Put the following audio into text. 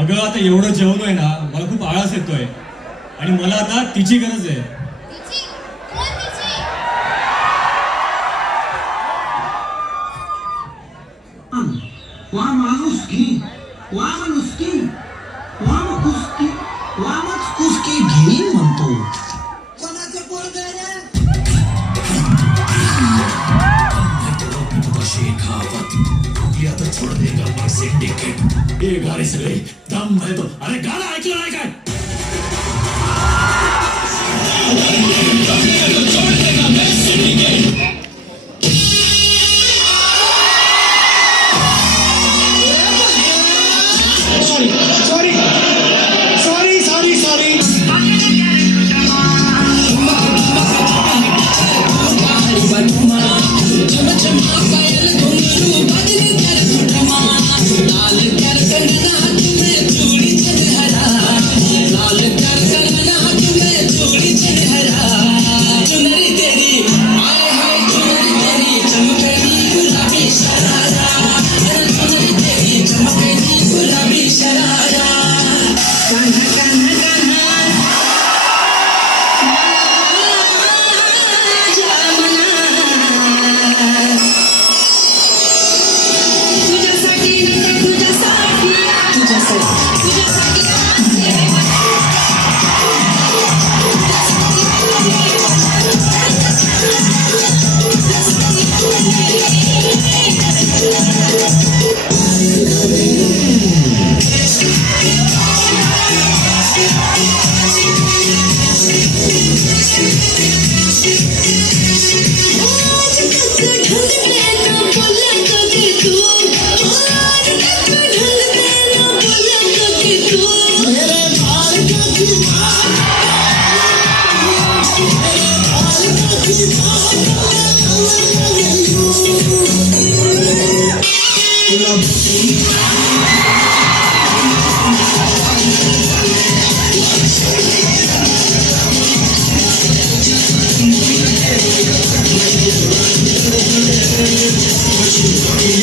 अगं आता एवढं जेवलोय ना, मला खूप आळस येतोय आणि मला आता तिची गरज आहे. तिची? कोण तिची? वा माणुसकी, वा माणुसकी, वा कुस्की, वा कुस्की घेईन म्हणतो. कोणाचं पोरग रे? या तो छोड़ देगा मैं सिंडिकेट. ये गाने सगळे दम है तो. अरे गाणं ऐकलं नाही काय? What you